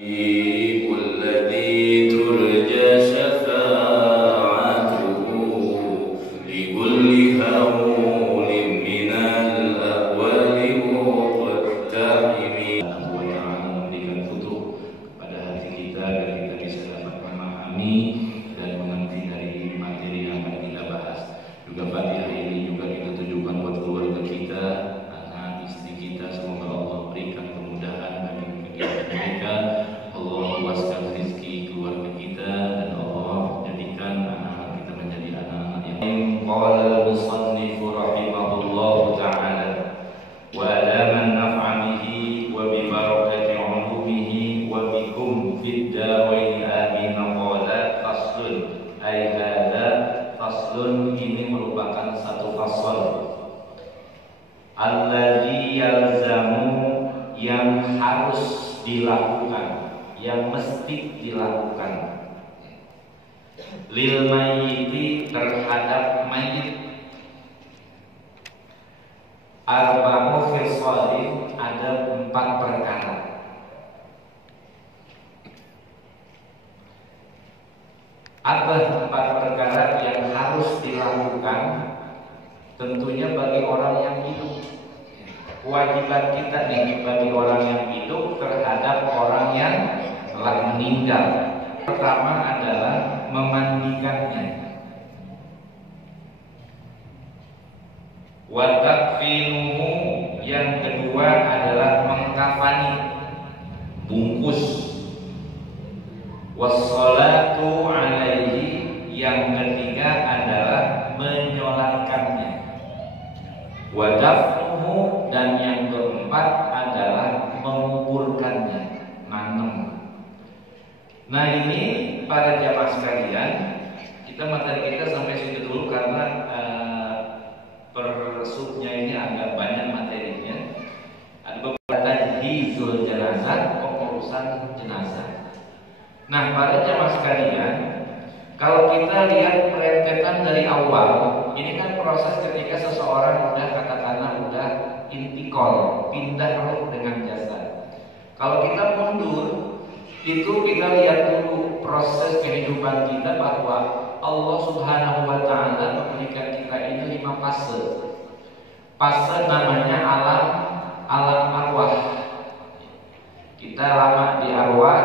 الذي ترجى شفاعته لكل هول من الأهوال مقتحم. Memberikan futuh pada hati kita agar kita bisa dapat memahami dan mengerti dari materi yang akan kita bahas. Juga Fatihah ini juga kita tujukan buat keluarga kita, anak istri kita, semoga Allah berikan kemudahan bagi kegiatan mereka. Allah luaskan rezeki keluarga kita dan Allah jadikan anak-anak kita menjadi anak-anak yang qala al-musannif rahimahullahu ta'ala wa alaman naf'amihi wa bi barakati 'ulumihi wa bikum fid darain amin. Qala faslun, ay hadza faslun, ini merupakan satu fasal alladzi yalzamu, yang harus dilakukan, yang mesti dilakukan, lil mayyiti, terhadap mayit, arba'u khisalin, ada 4 perkara. Apa 4 perkara yang harus dilakukan? Tentunya bagi orang yang hidup. Kewajiban kita nih bagi orang yang hidup terhadap orang yang telah meninggal. Pertama adalah memandikannya. Wa takfinuhu, yang kedua adalah mengkafani, bungkus. Wassalatu alaihi, yang ketiga adalah menyolatkannya. Wa dafnuhu, dan yang keempat adalah menguburkannya, nanam. Nah ini para jamaah sekalian, materi kita sampai situ dulu karena persubnya ini agak banyak materinya. Ada beberapa tajhizul jenazah, pengurusan jenazah. Nah para jamaah sekalian, kalau kita lihat rentetan dari awal, ini kan proses ketika seseorang udah intikal, pindah roh dengan jasad. Kalau kita mundur, itu kita lihat dulu proses kehidupan kita, bahwa Allah Subhanahu wa Ta'ala memberikan kita ini 5 fase. Fase namanya alam arwah. Kita lama di arwah,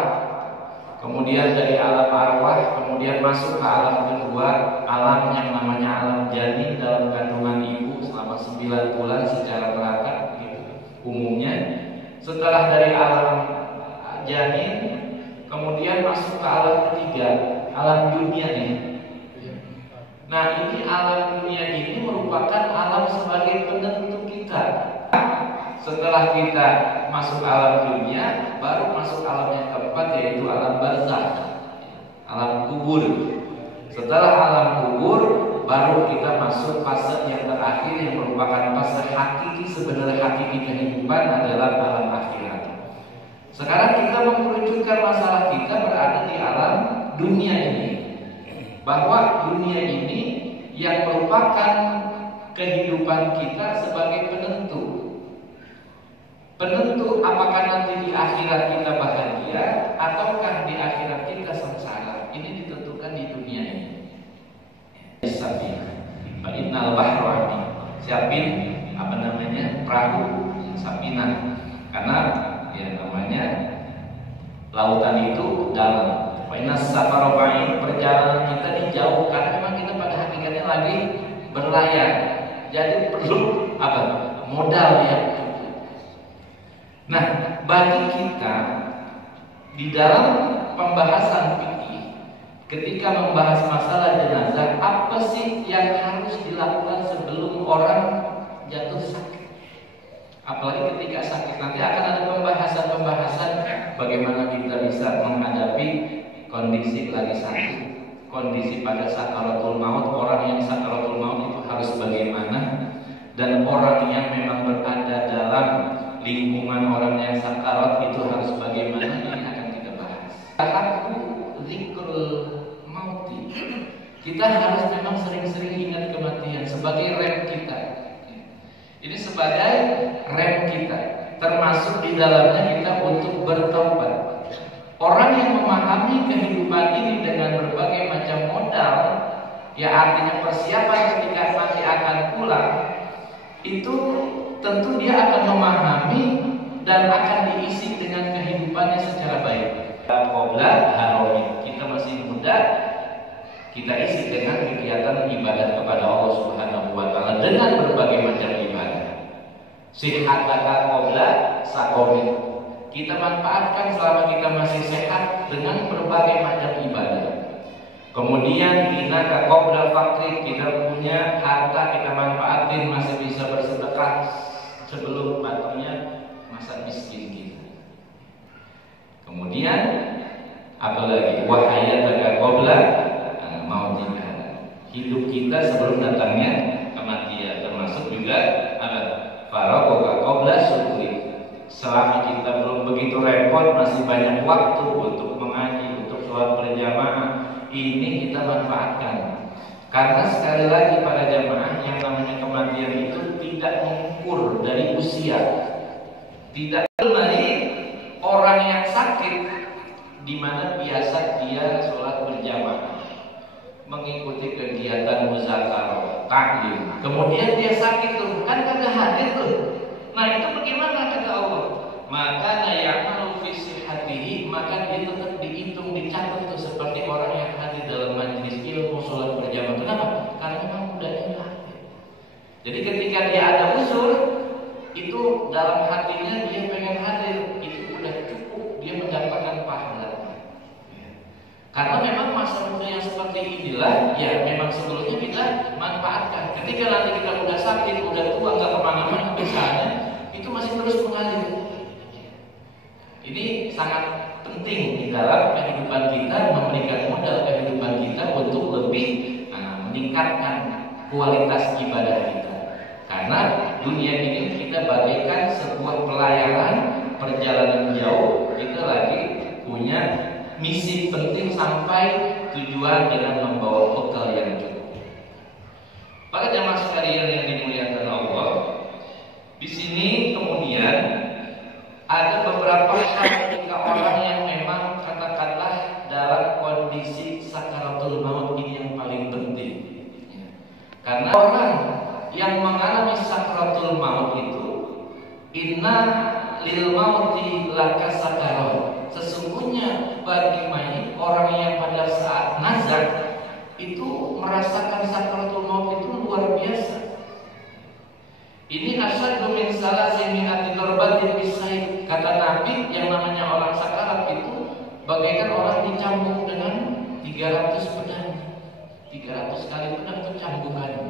kemudian dari alam arwah, kemudian masuk ke alam kedua, alam yang namanya alam janin dalam kandungan ibu selama 9 bulan secara merata, gitu, umumnya. Setelah dari alam janin, kemudian masuk ke alam ketiga, alam dunia nih. Nah ini alam dunia ini merupakan alam sebagai penentu kita. Setelah kita masuk alam dunia, baru masuk alam yang keempat, yaitu alam barzakh, alam kubur. Setelah alam kubur, baru kita masuk fase yang terakhir, yang merupakan fase hakiki, sebenarnya hakiki kehidupan adalah alam akhirat. Sekarang kita mengerucutkan masalah kita berada di alam dunia ini, bahwa dunia ini yang merupakan kehidupan kita sebagai penentu. Penentu apakah nanti di akhirat kita bahagia ataukah di akhirat kita sengsara. Ini ditentukan di dunia ini. Sapina, innal bahra, siapin perahu, sapina, karena ya namanya lautan itu dalam. Innas safara ba'id, perjalanan kita ini jauh, karena memang kita pada hakikatnya lagi berlayar. Jadi perlu modal ya. Nah, bagi kita di dalam pembahasan fikih, ketika membahas masalah jenazah, apa sih yang harus dilakukan sebelum orang jatuh sakit? Apalagi ketika sakit, nanti akan ada pembahasan bagaimana kita bisa menghadapi kondisi lagi sakit, kondisi pada sakaratul maut, orang yang sakaratul maut itu harus bagaimana, dan orang yang memang berada dalam lingkungan orang yang sakarat itu harus bagaimana. Ini akan kita bahas. Aku zikrul mauti, kita harus memang sering-sering ingat kematian sebagai rem kita. Ini sebagai rem kita, termasuk di dalamnya kita untuk bertobat. memahami kehidupan ini dengan berbagai macam modal, ya artinya persiapan ketika nanti akan pulang, itu tentu dia akan memahami dan akan diisi dengan kehidupannya secara baik. Qobla haromi, kita masih muda, kita isi dengan kegiatan ibadah kepada Allah Subhanahu wa taala dengan berbagai macam ibadah. Sihataka qobla sakomi, kita manfaatkan selama kita masih sehat dengan berbagai macam ibadah. Kemudian inaka qobla fakri, kita punya harta, kita manfaatin masih bisa bersedekah sebelum matanya masa miskin kita. Kemudian apalagi wahayataka qobla mautika, hidup kita sebelum datangnya kematian, termasuk juga apa? Faragoka qobla syukri, selama kita belum begitu repot, masih banyak waktu untuk mengaji, untuk sholat berjamaah, ini kita manfaatkan. Karena sekali lagi para jamaah, yang namanya kematian itu tidak mengukur dari usia, tidak dari orang yang sakit, di mana biasa dia sholat berjamaah, mengikuti kegiatan muzakarah, taklim, kemudian dia sakit tuh, kan kagak hadir tuh. Nah itu bagaimana kata Allah? Maka nayamalu fi sihhatihi, maka dia tetap dihitung, dicatat tuh seperti orang yang hadir dalam majelis ilmu sholat berjamaah. Kenapa? Karena memang udahnya hadir. Jadi ketika dia ada usul, itu dalam hatinya dia pengen hadir, itu udah cukup dia mendapatkan pahala. Karena memang masa muda yang seperti inilah, ya memang sebelumnya kita manfaatkan. Ketika nanti kita udah sakit, udah tua, nggak kemana-mana misalnya, itu masih terus mengalir. Ini sangat penting di dalam kehidupan kita, memberikan modal kehidupan kita untuk lebih meningkatkan kualitas ibadah kita. Karena dunia ini kita bagaikan sebuah pelayaran, perjalanan jauh, kita lagi punya misi penting sampai tujuan dengan membawa bekal yang cukup. Para jamaah sekalian yang dimuliakan Allah, di sini kemudian ada beberapa hal ketika orang yang memang katakanlah dalam kondisi sakaratul maut, ini yang paling penting. Karena orang yang mengalami sakaratul maut itu, inna lil mauti laka sakarat, sesungguhnya bagi mayit, orang yang pada saat nazar itu merasakan sakaratul maut itu luar biasa. Ini asyaddu min salasimi ati darbatin bisayf, kata Nabi, yang namanya orang sakarat itu bagaikan orang dicambuk dengan 300 pedang. 300 kali pedang itu cambungannya.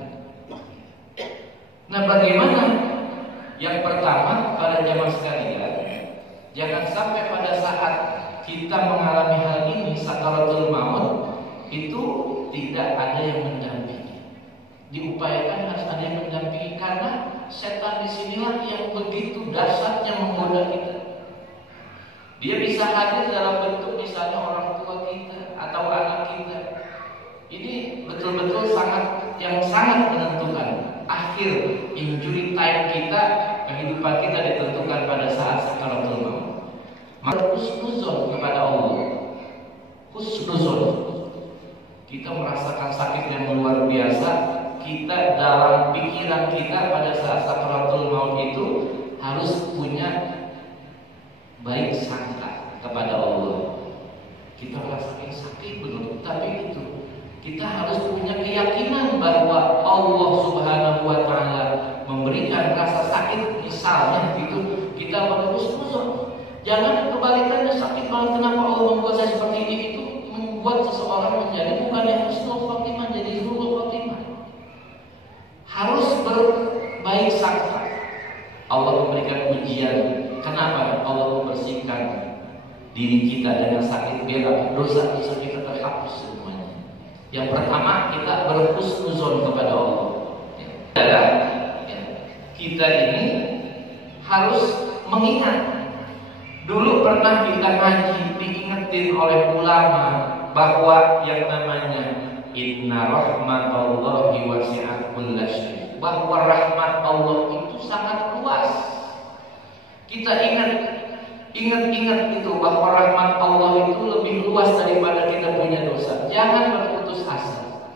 Nah bagaimana? Yang pertama, para jamaah sekalian, jangan sampai pada saat kita mengalami hal ini, sakaratul maut, itu tidak ada yang mendampingi. Diupayakan harus ada yang mendampingi, karena setan disinilah yang begitu dahsyatnya menggoda kita. Dia bisa hadir dalam bentuk misalnya orang tua kita atau anak kita. Ini betul-betul sangat menentukan. Akhir injury time kita, kehidupan kita ditentukan pada saat sakaratul maut. Maka husnuzon kepada Allah, husnuzon, kita merasakan sakit yang luar biasa. Kita dalam pikiran kita pada saat sakaratul maut itu harus punya baik sangka kepada Allah. Kita merasakan sakit benar, tapi itu kita harus punya keyakinan bahwa Allah Subhanahu wa taala memberikan rasa sakit, misalnya itu kita berhusnuzon. Jangan kebalikannya, sakit banget, kenapa Allah membuat saya seperti ini, itu membuat seseorang menjadi bukan yang husnul khotimah, jadi zulul khotimah. Harus berbaik sangka. Allah memberikan ujian. Kenapa? Allah membersihkan diri kita dengan sakit, biar dosa-dosa kita terhapus semuanya. Yang pertama, kita berhusnuzon kepada Allah. Kita ini harus mengingat. Dulu pernah kita ngaji, diingetin oleh ulama bahwa yang namanya inna rahmatallahi wasi'at kulla syai', bahwa rahmat Allah itu sangat luas. Kita ingat itu bahwa rahmat Allah itu lebih luas luas daripada kita punya dosa. Jangan berputus asa.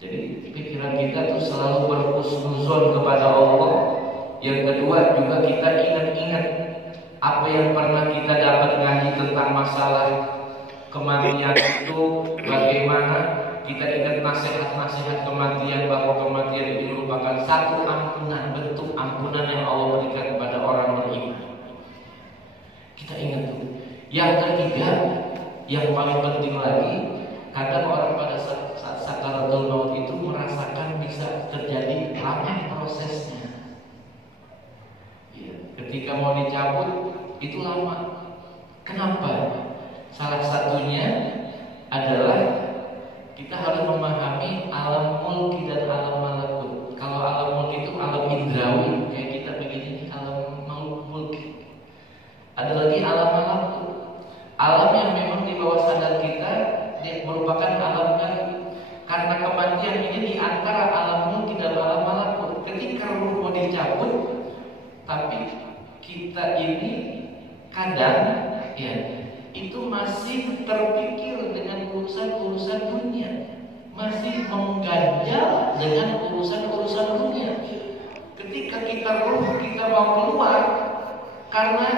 Jadi pikiran kita tuh selalu berhusnuzon kepada Allah. Yang kedua juga kita ingat-ingat apa yang pernah kita dapat ngaji tentang masalah kematian itu, bagaimana kita ingat nasihat-nasihat kematian, bahwa kematian itu merupakan satu ampunan, bentuk ampunan yang Allah berikan kepada orang beriman. Kita ingat tuh. Yang ketiga, yang paling penting lagi, kadang orang pada saat sakaratul maut itu merasakan bisa terjadi lama prosesnya. Ya, ketika mau dicabut itu lama. Kenapa? Salah satunya adalah kita harus memahami alam mulki dan alam malakut. Kalau alam mulki itu alam indrawi, kayak kita begini, alam mulki. Ada lagi alam malakut, alam yang memang di bawah sadar kita, dia merupakan alam gaib. Karena kematian ini di antara alam mulki dan alam malakut. Ketika ruh mau dicabut, tapi kita ini kadang ya itu masih terpikir dengan urusan-urusan dunia, masih mengganjal dengan urusan-urusan dunia. Ketika ruh kita mau keluar, karena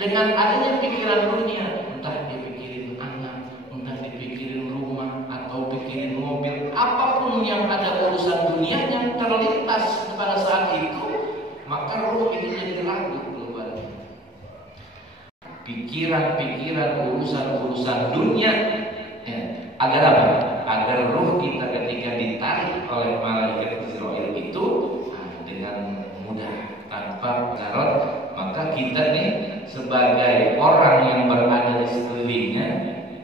dengan adanya pikiran dunia, entah dipikirin anak, entah dipikirin rumah, atau pikirin mobil, apapun yang ada urusan dunia yang terlintas pada saat itu, maka ruh itu jadi ragu keluar. Pikiran-pikiran urusan-urusan dunia, ya, agar apa? Agar ruh kita ketika ditarik oleh malaikat Israel itu dengan mudah tanpa syarat, maka kita nih sebagai orang yang berada di sekelilingnya,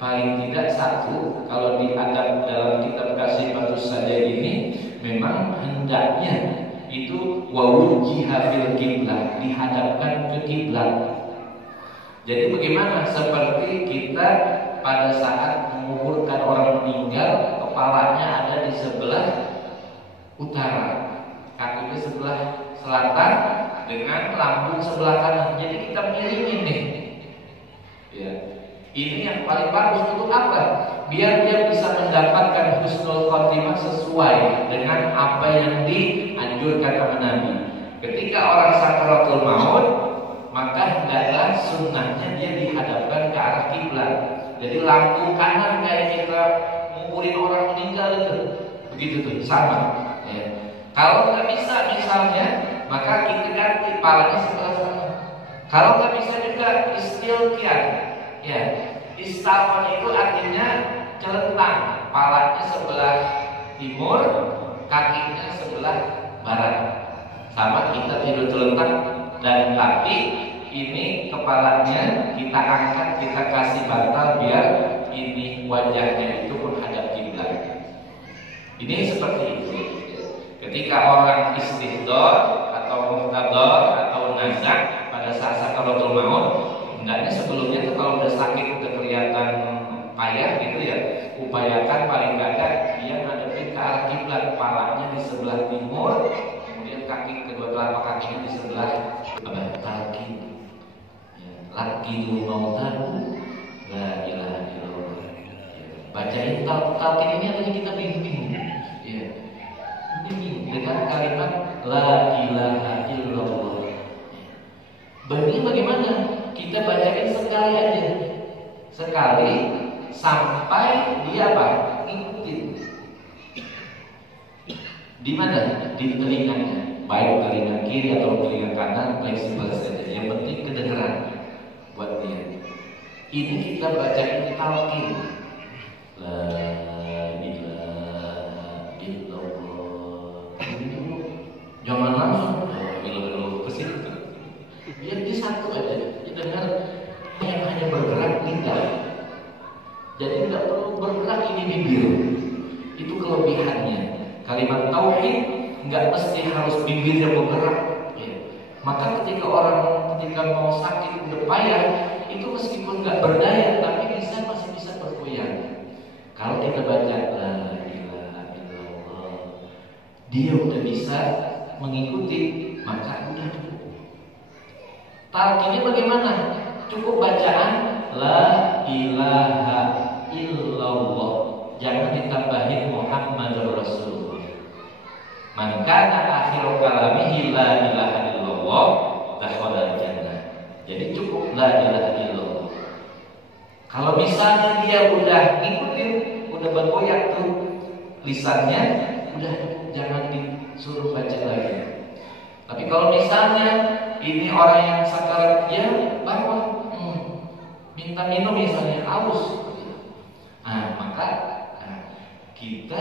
paling tidak satu, kalau diadab dalam kitab Kasih Patus saja ini, memang hendaknya itu wawujiha fil kiblat, dihadapkan ke kiblat. Jadi bagaimana seperti kita pada saat menguburkan orang meninggal, kepalanya ada di sebelah utara, kakinya sebelah selatan, dengan lambung sebelah kanan. Jadi kita miringin nih. Ya. Ini yang paling bagus untuk apa? Biar dia bisa mendapatkan husnul khotimah sesuai dengan apa yang dianjurkan oleh Nabi. Ketika orang sakaratul maut, maka hendaklah sunnahnya dia dihadapkan ke arah kiblat. Jadi lambung kanan kayak kita nguburin orang meninggal itu, begitu tuh, sama. Ya. Kalau nggak bisa misalnya, maka kita ganti kepalanya sebelah sana. Kalau nggak bisa juga istilqian, ya, istalqon itu artinya celentang, kepalanya sebelah timur, kakinya sebelah barat. Sama kita tidur celentang, dan kaki ini kepalanya kita angkat, kita kasih bantal biar ini wajahnya itu menghadap kiblat. Ini seperti itu. Ketika orang istihdor atau muhtador atau nazak pada saat sakaratul maut, hendaknya sebelumnya tuh kalau udah sakit, udah kelihatan payah gitu ya, upayakan paling gak dia ngadepin ke arah kiblat, kepalanya di sebelah timur, kemudian kaki kedua telapak kakinya di sebelah talqin. Ya, laqinul mautahu la ilaha illallah. Bacain talqin ini artinya kita bingung. Ya. Bingung dengan kalimat la ilaha illallah. Begini bagaimana? Kita bacain sekali aja. Sekali sampai dia apa? Ngikutin. Di mana? Di telinganya. Baik telinga kiri atau telinga kanan, fleksibel saja. Yang penting kedengeran buat dia. Ini kita bacain talqin. La ilaha illallah. Jangan langsung ke situ. Biar di satu aja. Dengar yang hanya bergerak lidah. Jadi tidak perlu bergerak ini bibir. Itu kelebihannya. Kalimat tauhid nggak mesti harus bibirnya bergerak. Ya. Maka ketika orang mau sakit udah payah, itu meskipun nggak berdaya, tapi masih bisa bergoyang. Kalau kita baca la ilaha illallah, dia udah bisa mengikuti, maka udah cukup. Talqinnya bagaimana? Cukup bacaan la ilaha illallah. Jangan ditambahin Muhammadur Rasulullah. Man kana akhiru kalamihi la ilaha illallah dakhala jannah. Jadi cukup la ilaha illallah. Kalau misalnya dia udah ngikutin, udah bergoyak tuh lisannya, udah jangan disuruh baca lagi. Tapi kalau misalnya ini orang yang sakarat, dia bawa minta minum misalnya, haus, maka kita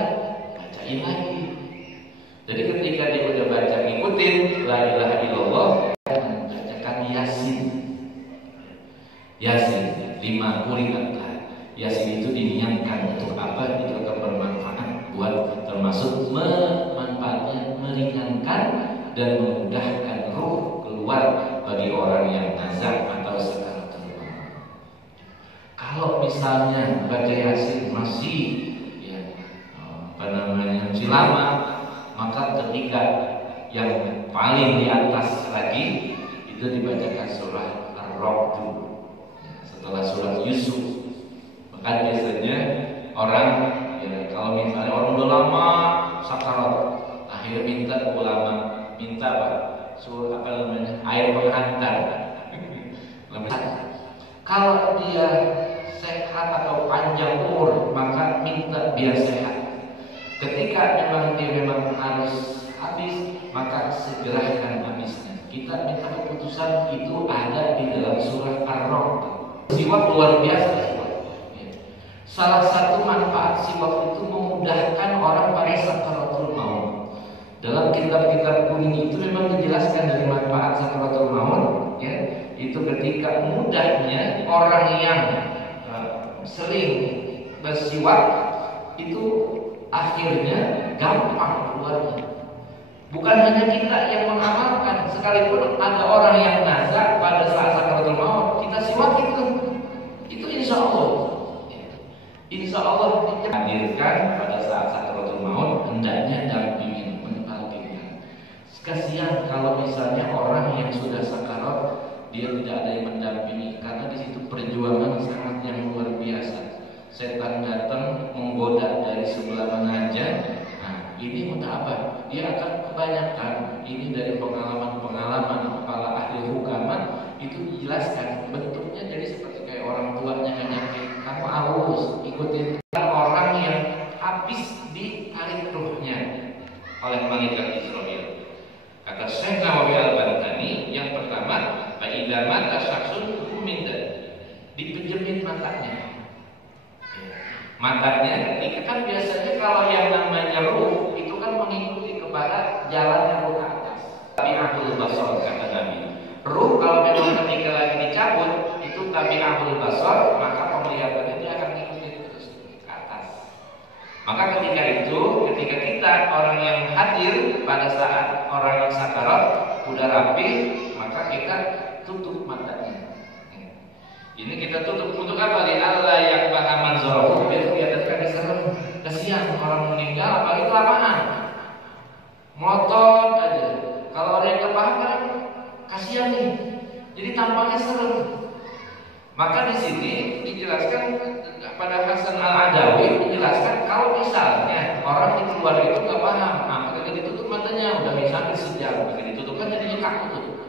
bacain lagi. Jadi ketika dia udah baca ngikutin la ilaha illallah, bacakan Yasin. Yasin 5 kuliah. Yasin itu diniatkan untuk apa? Itu akan bermanfaat buat, termasuk manfaatnya meringankan dan memudahkan ruh keluar bagi orang yang nazar atau sakaratul maut. Kalau misalnya baca Yasin masih masih lama, maka ketika yang paling di atas lagi itu dibacakan surah Ar-Ra'd setelah surah Yusuf. Maka biasanya orang kalau misalnya orang udah lama sakarat, akhirnya minta ulama, minta apa? Surah air penghantar. Kalau dia sehat atau panjang umur, maka minta biar sehat. Ketika dia memang harus habis, maka segerakan habisnya. Kita minta keputusan itu ada di dalam surah Ar-Ra'd. Siwak luar biasa. Salah satu manfaat siwak itu memudahkan orang pada sakaratul maut. Dalam kitab-kitab kuning itu memang dijelaskan dari manfaat sakaratul maut, itu ketika mudahnya orang yang sering bersiwak itu akhirnya gampang keluarnya. Bukan hanya kita yang mengamalkan, sekalipun ada orang yang nazar pada saat sakaratul maut, kita siwak itu insya Allah dihadirkan pada saat sakaratul maut, hendaknya dampingin, mendampingkan. Kasihan kalau misalnya orang yang sudah sakarat dia tidak ada yang mendampingi, karena di situ perjuangan sangat yang luar biasa. Setan datang menggoda dari sebelah mana aja. Ini untuk apa? Dia akan kebanyakan. Ini dari pengalaman kepala ahli hukama itu dijelaskan. Bentuknya jadi seperti kayak orang tuanya nyanyi, kamu haus, ikutin orang yang habis ditarik ruhnya oleh malaikat Israel. Kata Syekh Nawawi Al-Bantani, yang pertama, fa'idza mata syakhsun minda, dipejemin matanya. Matanya, ini kan biasanya kalau yang namanya ruh itu kan mengikuti kepada jalannya ruh ke atas. Tabi'atul basar kata Nabi. Ruh kalau memang ketika lagi dicabut itu tabi'atul basar, maka penglihatannya dia akan mengikuti terus ke atas. Maka ketika kita orang yang hadir pada saat orang yang sakarat udah rapi, maka kita tutup matanya. Ini kita tutup untuk apa? Di Allah yang bahaman zoroh, biar kelihatan serem. Kasihan orang meninggal, apalagi kelamaan, melotot aja. Kalau ada yang kepaham kan, kasihan nih. Jadi tampaknya serem. Maka di sini dijelaskan pada Hasan Al-Adawi menjelaskan kalau misalnya orang di keluar itu nggak paham, maka ditutup matanya, udah misalnya sejam, ditutup kan jadinya kaku.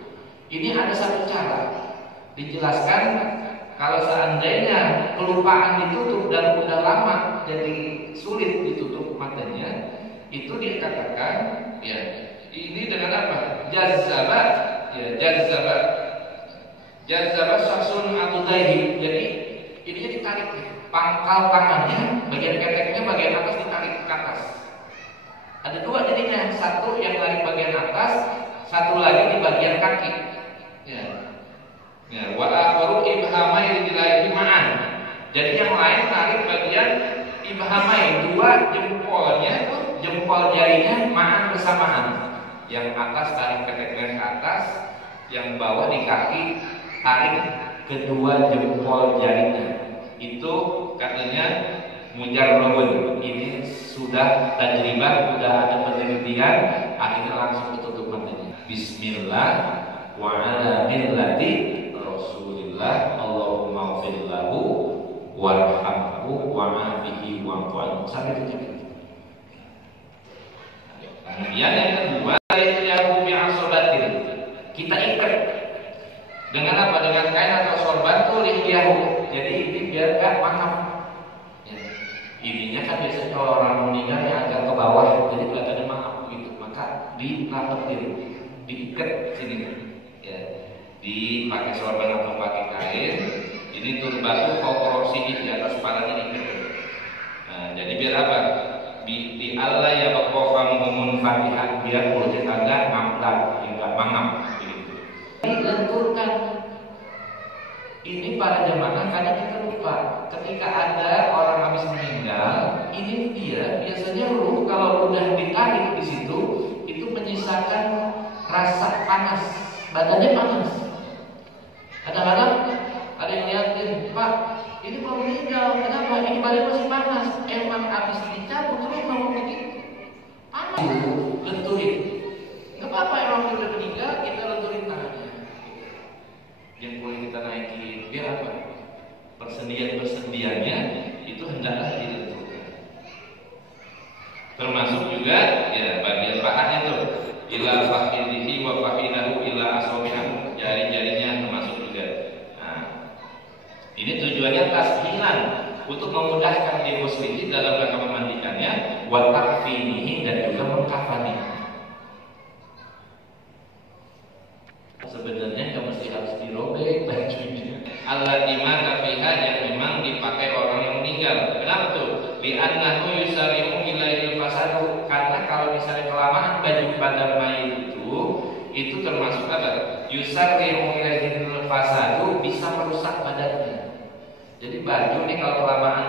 Ini ada satu cara dijelaskan. Kalau seandainya kelupaan ditutup dan udah lama jadi sulit ditutup matanya, itu dikatakan ini dengan apa? Jazaba syakhsun abudaihi. Jadi ininya ditarik, pangkal tangannya, bagian keteknya bagian atas ditarik ke atas. Ada dua jadinya, satu yang dari bagian atas, satu lagi di bagian kaki. Wa akharu ibhamai rijlaihi ma'an. Jadi yang lain tarik bagian ibhamai, dua jempolnya tuh, jempol jarinya ma'an bersamaan. Yang atas tarik keteknya ke atas, yang bawah di kaki tarik kedua jempol jarinya. Itu katanya mujarrabun. Ini sudah tajribah, sudah ada penelitian, akhirnya langsung ditutup matanya. Bismillah wa ala millati Rasulillah, Allahumma ighfir lahu warhamhu wa'afihi wa'fu'anhu sampai 7. Kemudian yang kedua itu yahu bi'asobatin, kita ikat dengan apa? Dengan kain atau sorban tuh lihyahu. Jadi ini biar gak mangap. Ya. Ininya kan biasanya kalau orang meninggal yang agak ke bawah, jadi kelihatannya mangap gitu. Maka dirapetin, diikat sini. Ya. Dipakai sorban atau pakai kain. Ini turbatu korosih di atas kepalanya diikat. Nah, jadi biar apa? Di Allah ya bakofamumun fatihat, biar mulutnya agak ngaplat, enggak mangap. Dilenturkan. Ini para jamaah kadang kita lupa. Ketika ada orang habis meninggal, ini dia biasanya ruh kalau udah ditarik di situ, itu menyisakan rasa panas, badannya panas. Kadang-kadang ada yang lihatin, Pak, ini mau meninggal, kenapa? Ini badan masih panas. Emang habis dicabut terus mau begitu. Panas, lenturin. Gak apa-apa, emang udah meninggal, kita lenturin tangannya. Yang boleh kita naikin, biar apa? Persendian-persendiannya itu hendaklah dilenturkan. Termasuk juga ya bagian pahatnya tuh, ila fakhidihi wa fakhidahu ila asabi'ahu, jari-jarinya termasuk juga. Nah, ini tujuannya tashilan, untuk memudahkan dia muslimin dalam rangka memandikannya, wa takfinihi, dan juga mengkafaninya. Sebenarnya nggak mesti harus dirobek bajunya. Allati mata fiha, yang memang dipakai orang yang meninggal. Kenapa tuh? Li'annahu yusari'u ilaihil fasadu, karena kalau misalnya kelamaan baju badan mayit itu termasuk apa? Yusari'u ilaihil fasadu, bisa merusak badannya. Jadi baju ini kalau kelamaan